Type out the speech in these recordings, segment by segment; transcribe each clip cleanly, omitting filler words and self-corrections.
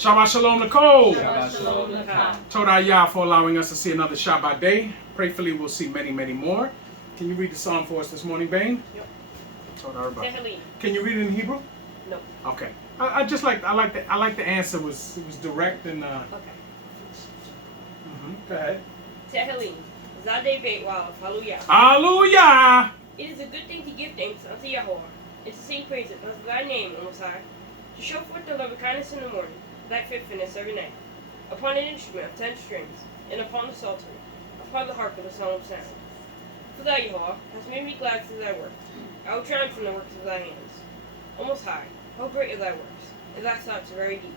Shabbat Shalom Nicole. Shabbat Shalom Nicole. Toda Yah for allowing us to see another Shabbat day. Prayfully we'll see many, many more. Can you read the psalm for us this morning, Bain? Yep. Toda. Can you read it in Hebrew? No. Okay. I like the answer was direct and Okay. Go ahead. Tehillim. Zadeh Beit Walav. Hallelujah. Hallelujah. It is a good thing to give thanks unto Yahweh, and to sing praises unto thy name, O Massai, to show forth the loving kindness in the morning, thy faithfulness every night, upon an instrument of 10 strings, and upon the psaltery, upon the harp of the song of sound. For thou, Yahweh, hast made me glad through thy work. I will triumph in the works of thy hands. O Most High, how great are thy works, and thy thoughts are very deep.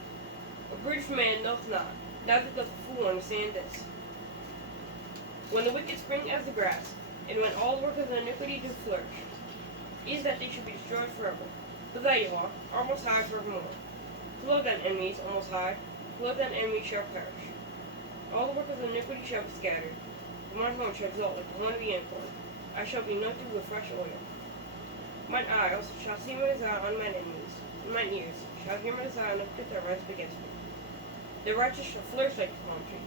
A brutish man knoweth not, neither doth a fool understand this. When the wicked spring as the grass, and when all the work of iniquity do flourish, is that they should be destroyed forever. But thou, Yahweh, art most high forevermore. Flood thine enemies, O Most High, flood thine enemies shall perish. All the work of iniquity shall be scattered, and mine horn shall exalt like the horn of the unicorn. I shall be anointed with fresh oil. Mine eye also shall see my desire on mine enemies, and mine ears shall hear my desire and look at that rise up against me. The righteous shall flourish like the palm tree,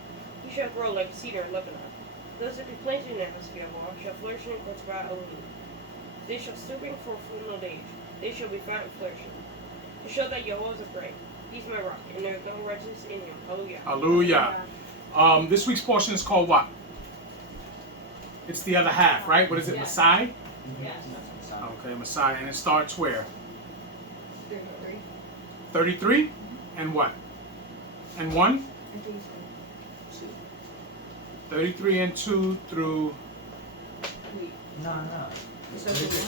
he shall grow like a cedar in Lebanon. Those that be planted in the atmosphere of all shall flourish in the courts of Elohim. They shall still bring forth fruit in old age. They shall be fat and flourishing. To show that Yahweh is upright. He is my rock, and there is no righteousness in him. Hallelujah. Hallelujah. This week's portion is called what? It's the other half, right? What is it, Massai? Yes. Okay, Massai. And it starts where? 33. 33? And what? And 1? 33 and 2 through... No. Just 33.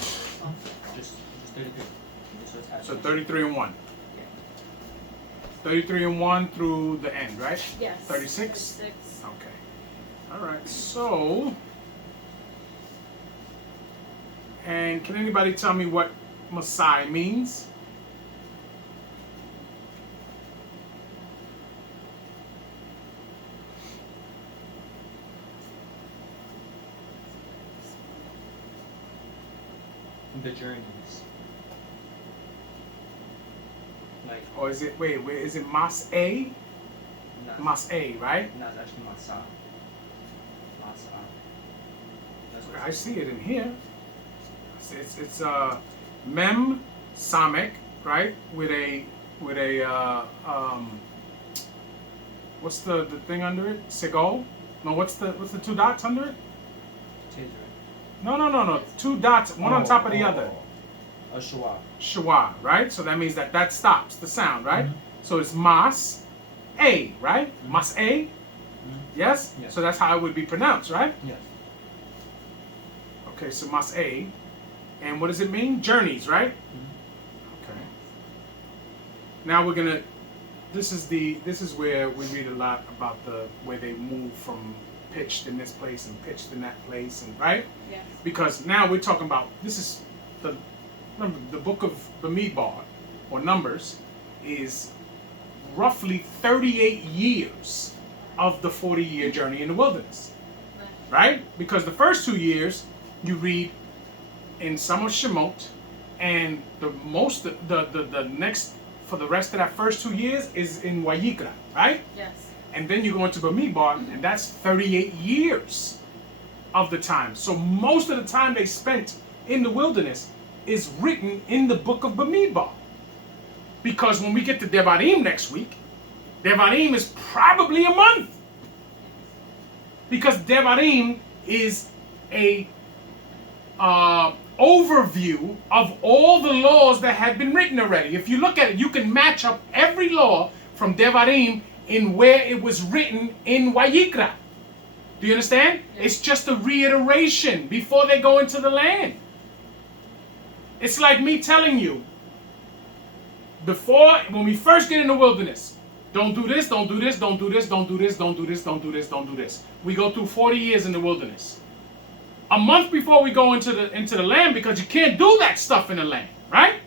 So 33 and 1. 33 and 1 through the end, right? Yes. 36? 36. Okay. All right. So... And can anybody tell me what Massai means? The journeys. Like, Or is it, wait, is it Massai? Massai, right? No, it's actually Massai. Massai. That's what I see it in here. It's Mem Samek, right? With a what's the thing under it? Segal? No, what's the 2 dots under it? No. 2 dots, one on top of the other. A shua. Shua, right? So that means that stops the sound, right? Mm-hmm. So it's mas a, right? Mm-hmm. Mas a. Mm-hmm. Yes? So that's how it would be pronounced, right? Yes. Okay, so mas a. And what does it mean? Journeys, right? Mm-hmm. Okay. Now we're gonna. This is where we read a lot about where they move from pitched in this place and pitched in that place, and right? Yes. Because now we're talking about remember the book of Bamidbar or Numbers is roughly 38 years of the 40-year journey in the wilderness, right? Because the first 2 years you read in some of Shemot, and the next for the rest of that first 2 years is in Wayikra, right? Yes. And then you go into Bamidbar, and that's 38 years of the time. So most of the time they spent in the wilderness is written in the book of Bamidbar. Because when we get to Devarim next week, Devarim is probably a month. Because Devarim is a overview of all the laws that had been written already. If you look at it, you can match up every law from Devarim in where it was written in Wayikra. Do you understand? Yeah. It's just a reiteration before they go into the land. It's like me telling you, when we first get in the wilderness, don't do this, don't do this, don't do this, don't do this, don't do this, don't do this, don't do this. We go through 40 years in the wilderness. A month before we go into the land, because you can't do that stuff in the land, right?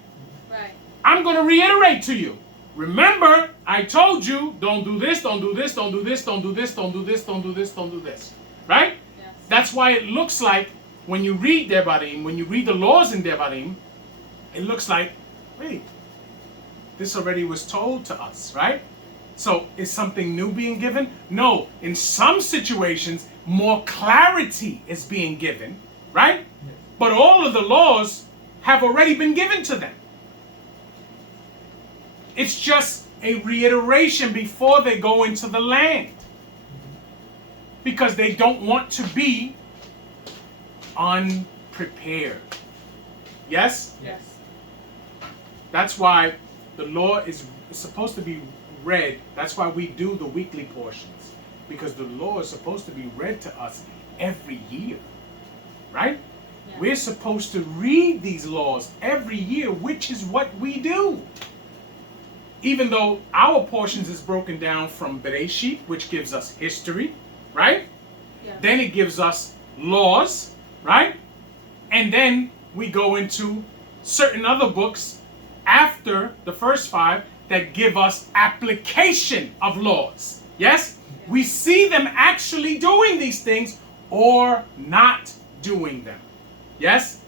Right. I'm going to reiterate to you. Remember, I told you, don't do this, don't do this, don't do this, don't do this, don't do this, don't do this, don't do this. Right? Yes. That's why it looks like when you read Devarim, when you read the laws in Devarim, it looks like, wait, this already was told to us, right? So is something new being given? No. In some situations, more clarity is being given, right? Yes. But all of the laws have already been given to them. It's just a reiteration before they go into the land. Because they don't want to be unprepared. Yes? Yes. That's why the law is supposed to be read. That's why we do the weekly portions. Because the law is supposed to be read to us every year. Right? Yeah. We're supposed to read these laws every year, which is what we do. Even though our portions is broken down from Bereshit, which gives us history, right? Yeah. Then it gives us laws, right? And then we go into certain other books after the first 5 that give us application of laws. Yes? We see them actually doing these things or not doing them. Yes?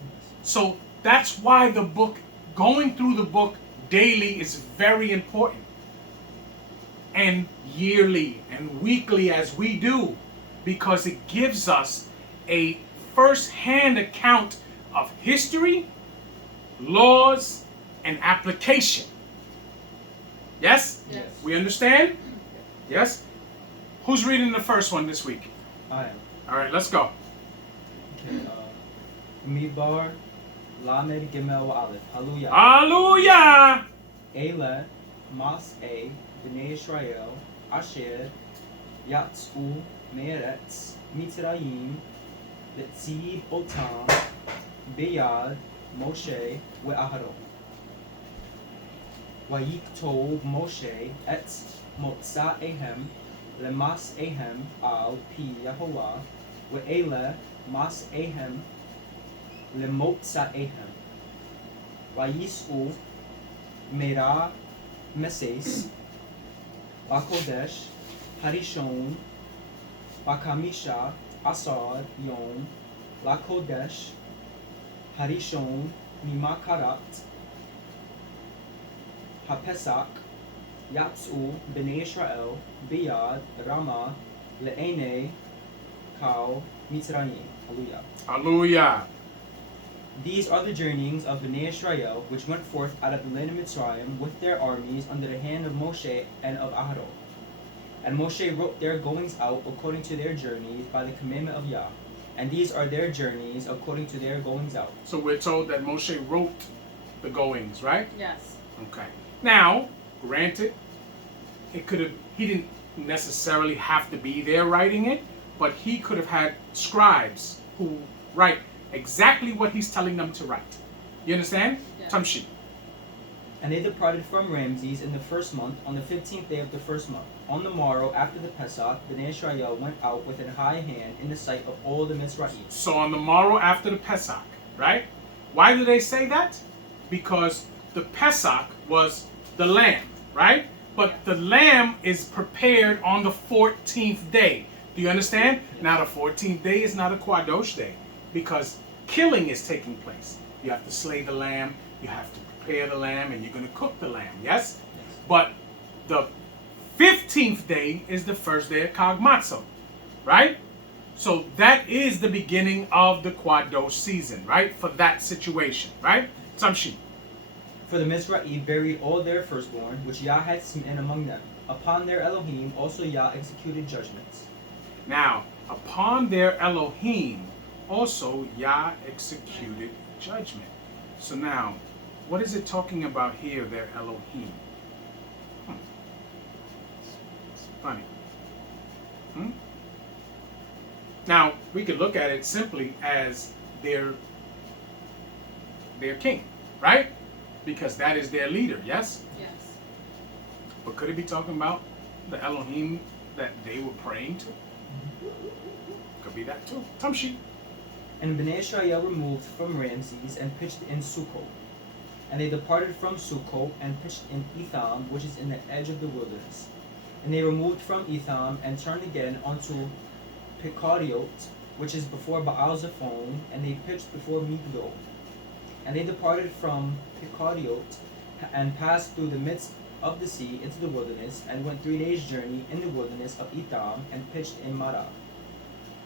So that's why the book, going through the book daily is very important. And yearly and weekly as we do, because it gives us a first-hand account of history, laws, and application. Yes? Yes. We understand? Yes? Who's reading the first one this week? I am. All right, let's go. Okay. Midbar, Lamed Gimel Aleph. Hallelujah. Hallelujah! Ele, Massai, Bnei Israel, Asher, Yatsu, Meretz, Mitzrayim, Letzid Otam, Beyad, Moshe, Ve'aharon. Vayiktob Moshe et Motza'ehem, Lemas'ehem al pi Yehovah, Ve'ele Mas'ehem, Lemotza'ehem. Vayis'u Merah Meses, Bakodesh, Harishon, Bakamisha, Asar, Yom, Lakodesh, Harishon, Mimakarat, HaPesach, Yatsu, Bnei Israel, Biyad, Rama, Le'ene, Kal, Mitzrayim. Hallelujah. Hallelujah. These are the journeyings of Bnei Israel, which went forth out of the land of Mitzrayim with their armies under the hand of Moshe and of Aharon. And Moshe wrote their goings out according to their journeys by the commandment of Yah. And these are their journeys according to their goings out. So we're told that Moshe wrote the goings, right? Yes. Okay. Now, granted, he didn't necessarily have to be there writing it, but he could have had scribes who write exactly what he's telling them to write. You understand? Yeah. Tamshi. And they departed from Ramses in the first month, on the 15th day of the first month. On the morrow, after the Pesach, Bnei Israel went out with a high hand in the sight of all the Mitzrayim. So on the morrow after the Pesach, right? Why do they say that? Because the Pesach was the lamb, right? But the lamb is prepared on the 14th day. Do you understand? Yes. Now the 14th day is not a Kwadosh day because killing is taking place. You have to slay the lamb, you have to prepare the lamb, and you're going to cook the lamb, yes? But the 15th day is the first day of Chag Matzah, right? So that is the beginning of the Kwadosh season, right? For that situation, right? Tamshi. For the Mitzrayim buried all their firstborn, which Yah had smitten among them. Upon their Elohim also Yah executed judgments. Now, upon their Elohim, also Yah executed judgment. So now, what is it talking about here, their Elohim? It's funny. Now, we could look at it simply as their king, right? Because that is their leader, yes? Yes. But could it be talking about the Elohim that they were praying to? Could be that too. Tamshi. And Bnei Israel removed from Ramses and pitched in Sukkot. And they departed from Sukkot and pitched in Etham, which is in the edge of the wilderness. And they removed from Etham and turned again unto Pekariot, which is before Baal Zephon, and they pitched before Migdol. And they departed from Pekariot and passed through the midst of the sea into the wilderness, and went 3 days' journey in the wilderness of Etham, and pitched in Marah.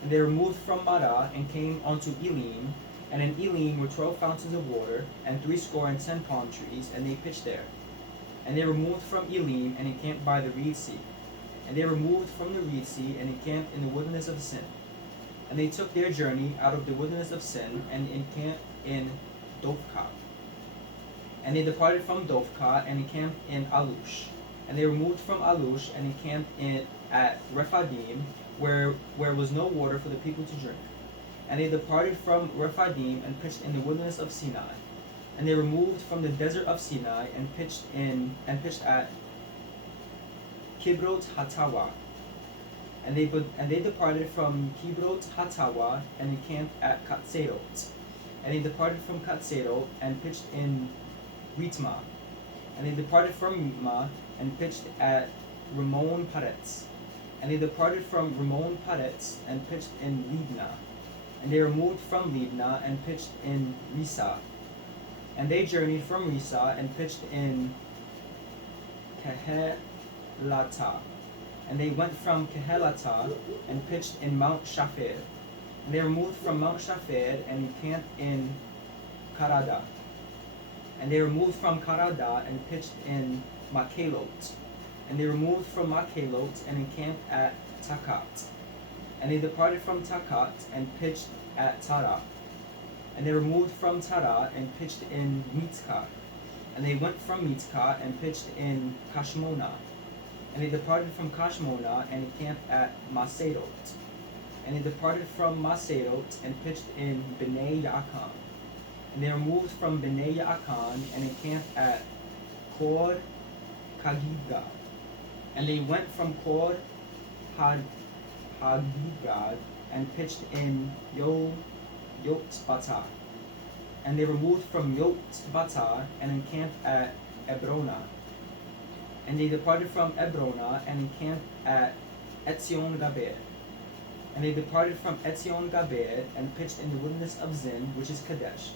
And they removed from Marah, and came unto Elim, and in Elim were 12 fountains of water, and 70 palm trees, and they pitched there. And they removed from Elim, and encamped by the Reed Sea. And they removed from the Reed Sea, and encamped in the wilderness of Sin. And they took their journey out of the wilderness of Sin, and encamped in Dophkah. And they departed from Dophkah, and encamped in Alush. And they removed from Alush, and encamped at Rephidim, where was no water for the people to drink. And they departed from Rephidim, and pitched in the wilderness of Sinai. And they removed from the desert of Sinai, and pitched at Kibrot Hatawa. And they departed from Kibrot Hatawa, and encamped at Katsedot. And they departed from Katsedot, and pitched in Ritma. And they departed from Ritma, and pitched at Ramon Paretz. And they departed from Ramon Paretz, and pitched in Libna. And they removed from Libna, and pitched in Risa. And they journeyed from Risa, and pitched in Kehelata. And they went from Kehelata, and pitched in Mount Shafir. And they removed from Mount Shafir, and encamped in Karada. And they removed from Karada, and pitched in Makelot. And they removed from Makelot, and encamped at Takat. And they departed from Takat, and pitched at Tara. And they removed from Tara, and pitched in Mitzkah. And they went from Mitzkah, and pitched in Kashmona. And they departed from Kashmona, and encamped at Masedot. And they departed from Masedot, and pitched in Bnei Yaakan. And they removed from Bnei Yaakan, and encamped at Kor Kagidgad. And they went from Kor Hagidgad, and pitched in Yotbata. And they removed from Yotbata, and encamped at Ebrona. And they departed from Ebrona, and encamped at Etzion Gaber. And they departed from Etzion Gaber, and pitched in the wilderness of Zin, which is Kadesh.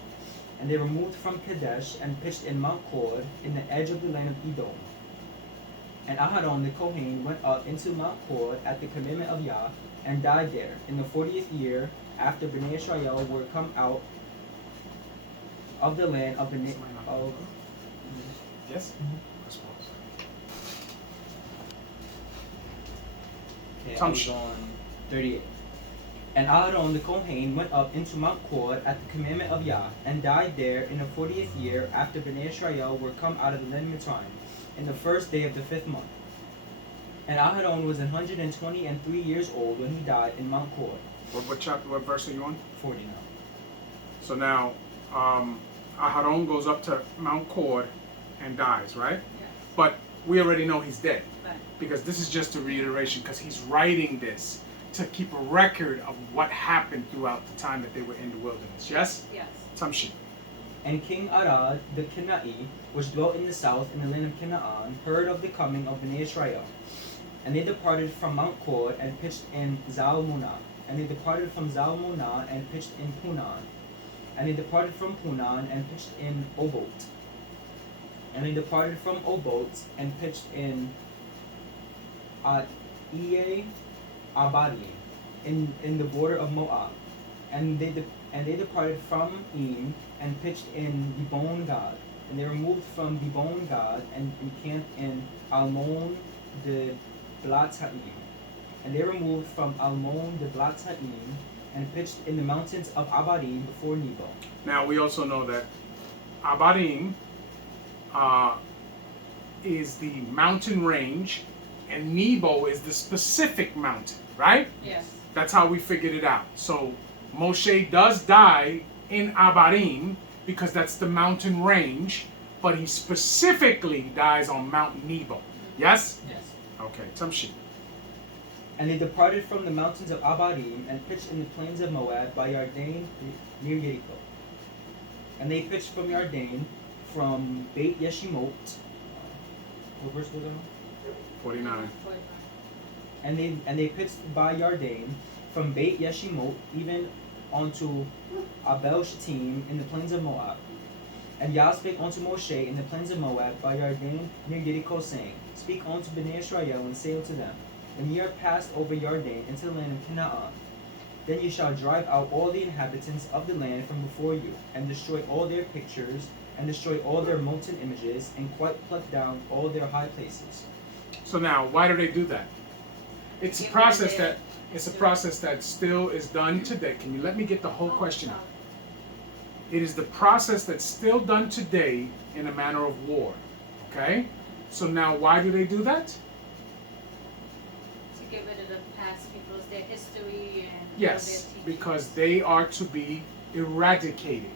And they removed from Kadesh, and pitched in Mount Kor, in the edge of the land of Edom. And Aharon the Kohen went up into Mount Kor at the commandment of Yah, and died there, in the 40th year after Bnei Israel were come out of the land of Bnei. Yes? Okay, Some I was on 38. And Aharon the Kohen went up into Mount Kor at the commandment of Yah, and died there in the 40th year after Bnei Israel were come out of the land of Mitzrayim, in the first day of the 5th month. And Aharon was 123 years old when he died in Mount Kor. What chapter, what verse are you on? 40 now. So now, Aharon goes up to Mount Kor and dies, right? Yes. But we already know he's dead. Right. Because this is just a reiteration, because he's writing this to keep a record of what happened throughout the time that they were in the wilderness. Yes? Yes. Tamshi. And King Arad the Kenai, which dwelt in the south in the land of Canaan, heard of the coming of Bnei Israel. And they departed from Mount Kor, and pitched in Zalmunna. And they departed from Zalmunna, and pitched in Punan. And they departed from Punan, and pitched in Obot. And they departed from Obot, and pitched in Iye Abadi, in the border of Moab. And they departed from Im, and pitched in Dibon Gad. And they removed from Dibon Gad, and encamped in Almon de Blataim. And they removed from Almon de Blataim, and pitched in the mountains of Abarim before Nebo. Now we also know that Abarim is the mountain range, and Nebo is the specific mountain, right? Yes. That's how we figured it out. So Moshe does die in Abarim because that's the mountain range, but he specifically dies on Mount Nebo. Yes? Yes. Okay, Tamshi. And they departed from the mountains of Abarim, and pitched in the plains of Moab by Yarden near Jericho. And they pitched from Yarden, from Beit Yeshimot. What verse was that on? 49. 45. And they pitched by Yarden, from Beit Yeshimot even unto Abel Shittim in the plains of Moab. And Yah spake unto Moshe in the plains of Moab by Yarden near Yeriko, saying, Speak unto Bnei Israel, and say unto them, When ye are passed over Yarden into the land of Canaan, then ye shall drive out all the inhabitants of the land from before you, and destroy all their pictures, and destroy all their molten images, and quite pluck down all their high places. So now, why do they do that? It's a process that still is done today. Can you let me get the whole question out? It is the process that's still done today in a manner of war. Okay? So now, why do they do that? To get rid of the past people's, their history and Yes, their teachings. because they are to be eradicated.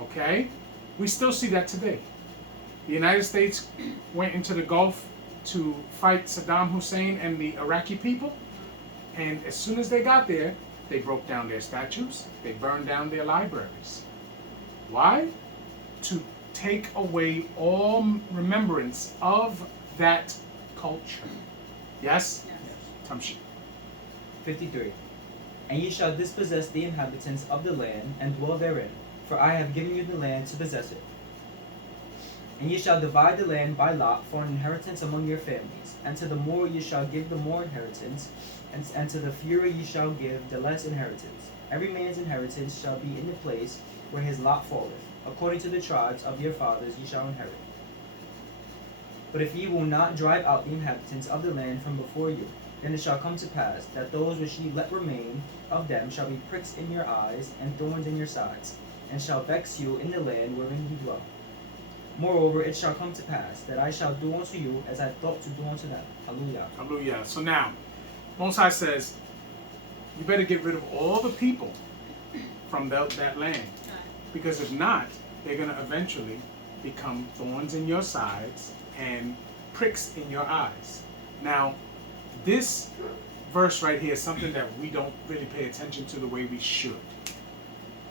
Okay? We still see that today. The United States went into the Gulf to fight Saddam Hussein and the Iraqi people. And as soon as they got there, they broke down their statues. They burned down their libraries. Why? To take away all remembrance of that culture. Yes? Tamshi. 53. And ye shall dispossess the inhabitants of the land, and dwell therein, for I have given you the land to possess it. And ye shall divide the land by lot for an inheritance among your families, and to the more ye shall give the more inheritance, and to the fewer ye shall give the less inheritance. Every man's inheritance shall be in the place where his lot falleth. According to the tribes of your fathers ye shall inherit. But if ye will not drive out the inhabitants of the land from before you, then it shall come to pass that those which ye let remain of them shall be pricks in your eyes and thorns in your sides, and shall vex you in the land wherein ye dwell. Moreover, it shall come to pass that I shall do unto you as I thought to do unto them. Hallelujah. Hallelujah. So now, Mosai says, you better get rid of all the people from that land. Because if not, they're going to eventually become thorns in your sides and pricks in your eyes. Now, this verse right here is something that we don't really pay attention to the way we should.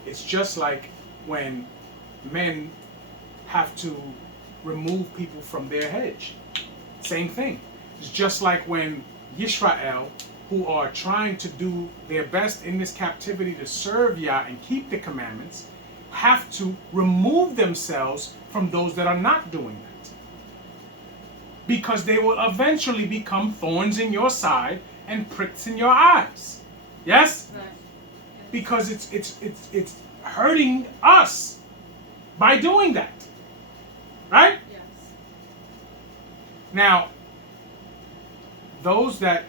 It's just like when men have to remove people from their hedge. Same thing. It's just like when Yisrael, who are trying to do their best in this captivity to serve Yah and keep the commandments, have to remove themselves from those that are not doing that. Because they will eventually become thorns in your side and pricks in your eyes. Yes? Right. Because it's hurting us by doing that. Right? Yes. Now, those that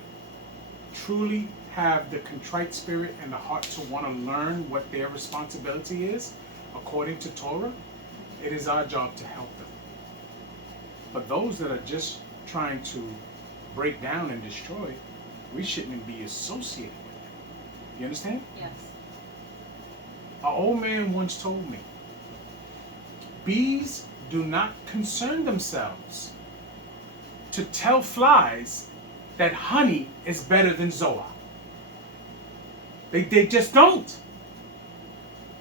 truly have the contrite spirit and the heart to want to learn what their responsibility is, according to Torah, it is our job to help them. But those that are just trying to break down and destroy, we shouldn't be associated with them. You understand? Yes. An old man once told me, bees do not concern themselves to tell flies that honey is better than Zoa. They just don't.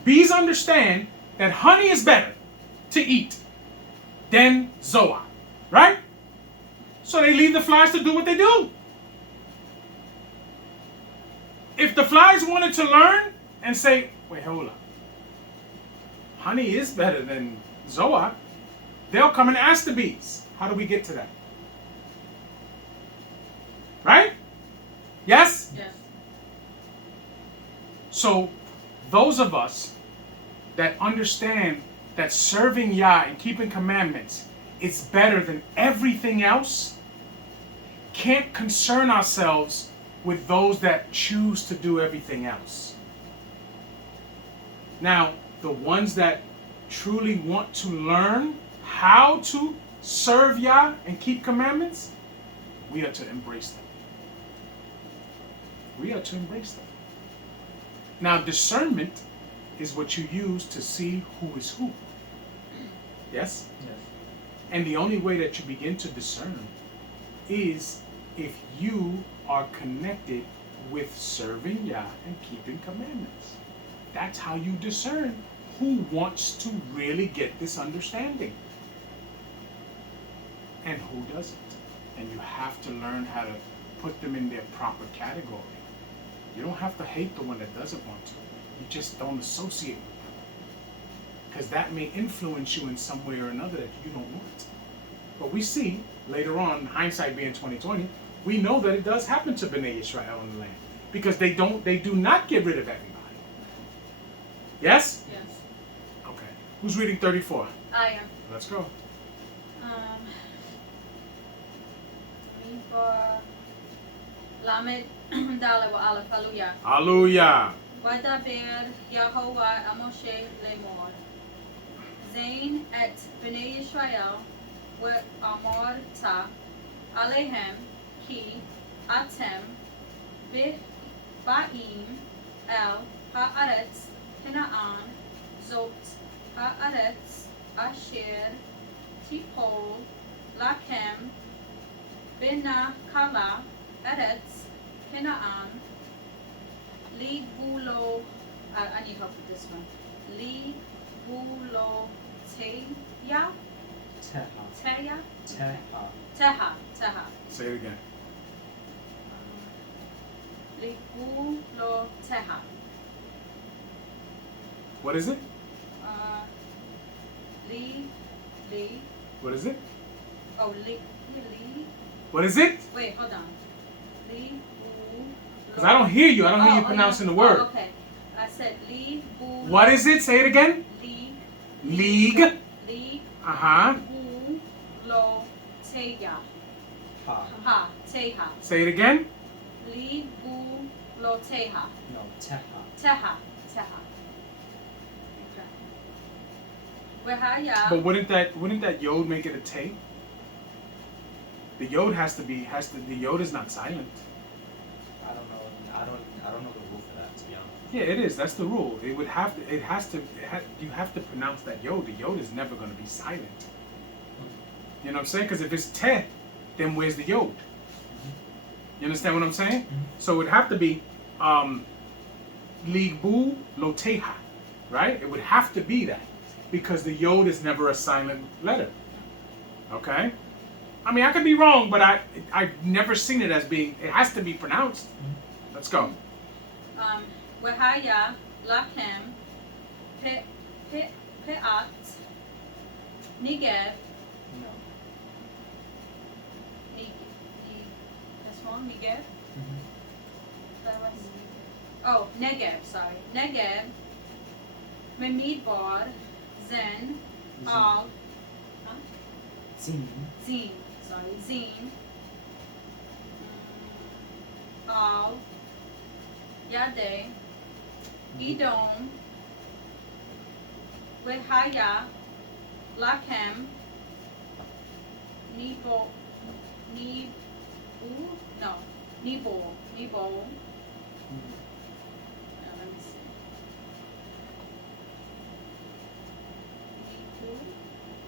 Bees understand that honey is better to eat than Zoa, right? So they leave the flies to do what they do. If the flies wanted to learn and say, wait, hold up, honey is better than Zoa, they'll come and ask the bees, how do we get to that? Right? Yes? Yes. So, those of us that understand that serving Yah and keeping commandments is better than everything else, can't concern ourselves with those that choose to do everything else. Now, the ones that truly want to learn how to serve Yah and keep commandments, we are to embrace them. We are to embrace them. Now, discernment is what you use to see who is who. Yes? Yes. And the only way that you begin to discern is if you are connected with serving Yah and keeping commandments. That's how you discern who wants to really get this understanding and who doesn't. And you have to learn how to put them in their proper category. You don't have to hate the one that doesn't want to. You just don't associate with them. because that may influence you in some way or another that you don't want. But we see later on, hindsight being 2020, we know that it does happen to Bnei Israel in the land because they do not get rid of everybody. Yes? Yes. Okay. Who's reading 34? I am. Let's go. For Lamed Dale wa Aleph, hallelujah. Hallelujah. Vadaber Yahovah a Moshe lemor. Zain et Bnei Yisrael ve'amor ta alehem ki atem ba'im el ha'aretz Canaan zot ha'aretz asher tipol lakem bina kala eretz Canaan Libulo, I need help with this one. Libulo Teya? Teha. Teya? Teha. Teha. Say it again. Libulo Teha. What is it? Li. What is it? Oh, Li. What is it? Wait, hold on. Libulo. Because I don't hear you. I don't hear you pronouncing the word. Oh, okay. I said Libulo. What is it? Say it again. League. Uh-huh. Libulo Teya. Ha. Teha. Say it again. Libulo Teha. No, teha. Teha. Okay. But wouldn't that yod make it a te? The yod the yod is not silent. I don't know. I don't know the rule for that, to be honest. Yeah, it is. That's the rule. You have to pronounce that yod. The yod is never going to be silent. You know what I'm saying? Because if it's te, then where's the yod? You understand what I'm saying? Mm-hmm. So it would have to be ligbu loteha, right? It would have to be that because the yod is never a silent letter. Okay? I mean, I could be wrong, but I've never seen it as being. It has to be pronounced. Let's go. Wehaya lakem peat nigev. No. This one, Negev? Mm-hmm. Oh, Negev, sorry. Negev, Memidbar, Zen, Al, Zin. Zin, Al, Yade, Edom, Wehaya, Lakem, Nebo, let me see. Nebo,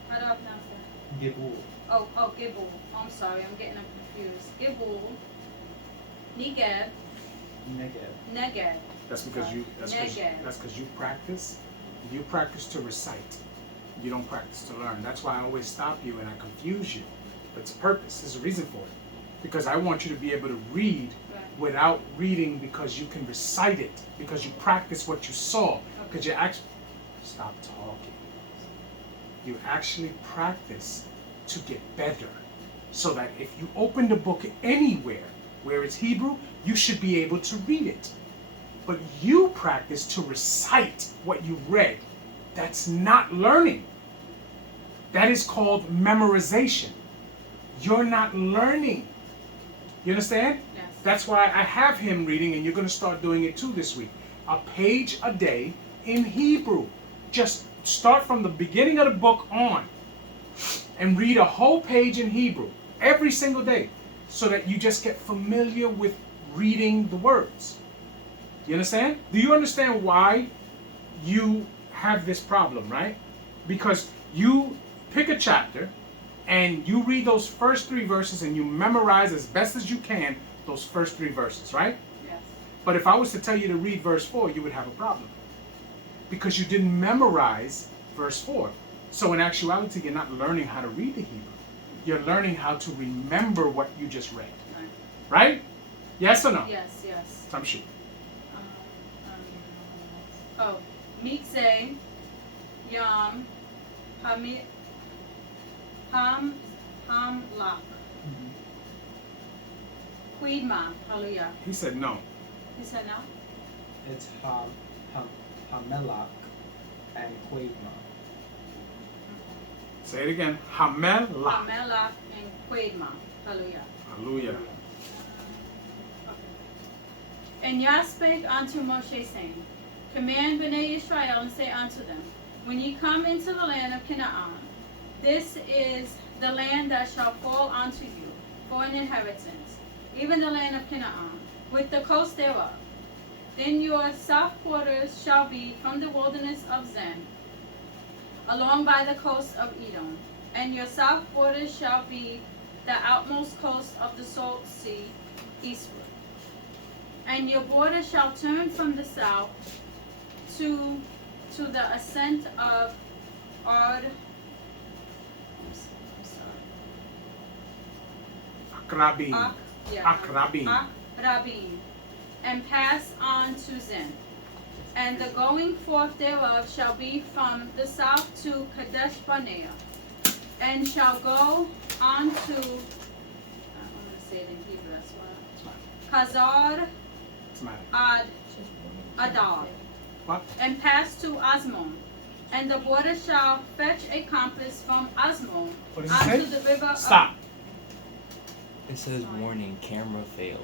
how do I pronounce that? Gibul. Oh, Gibul. I'm sorry, I'm getting them confused. Gibul, Negev, Negev. That's because you practice. You practice to recite. You don't practice to learn. That's why I always stop you and I confuse you. But it's a purpose. There's a reason for it. Because I want you to be able to read without reading because you can recite it. Because you practice what you saw. Because you actually stop talking. You actually practice to get better. So that if you open the book anywhere where it's Hebrew, you should be able to read it. But you practice to recite what you read. That's not learning. That is called memorization. You're not learning. You understand? Yes. That's why I have him reading, and you're going to start doing it too this week. A page a day in Hebrew. Just start from the beginning of the book on and read a whole page in Hebrew every single day so that you just get familiar with reading the words. You understand? Do you understand why you have this problem, right? Because you pick a chapter and you read those first 3 verses and you memorize as best as you can those first 3 verses, right? Yes. But if I was to tell you to read verse 4, you would have a problem. Because you didn't memorize verse 4. So in actuality, you're not learning how to read the Hebrew. You're learning how to remember what you just read. Right? Yes or no? Yes. Some shit. Oh, Mikze, Yam, Hamlach. Quidma, hallelujah. He said no. He said no? It's Hamelach and Quaidma. Say it again. Hamelach. Hamelach and Quaidma, hallelujah. Hallelujah. And Yah spake unto Moshe, saying, Command Bnei Israel, and say unto them, When ye come into the land of Canaan, this is the land that shall fall unto you for an inheritance, even the land of Canaan, with the coast thereof. Then your south quarters shall be from the wilderness of Zin, along by the coast of Edom, and your south quarters shall be the outmost coast of the salt sea eastward. And your border shall turn from the south to the ascent of Ard. Akrabim. Akrabim. Akrabim, and pass on to Zin. And the going forth thereof shall be from the south to Kadesh Barnea, and shall go on to, I'm going to say it in Hebrew as well, Khazar Ad Adar, What? and pass to Asmon. And the border shall fetch a compass from Asmon What does it unto say? the river Stop. It says warning, camera failed.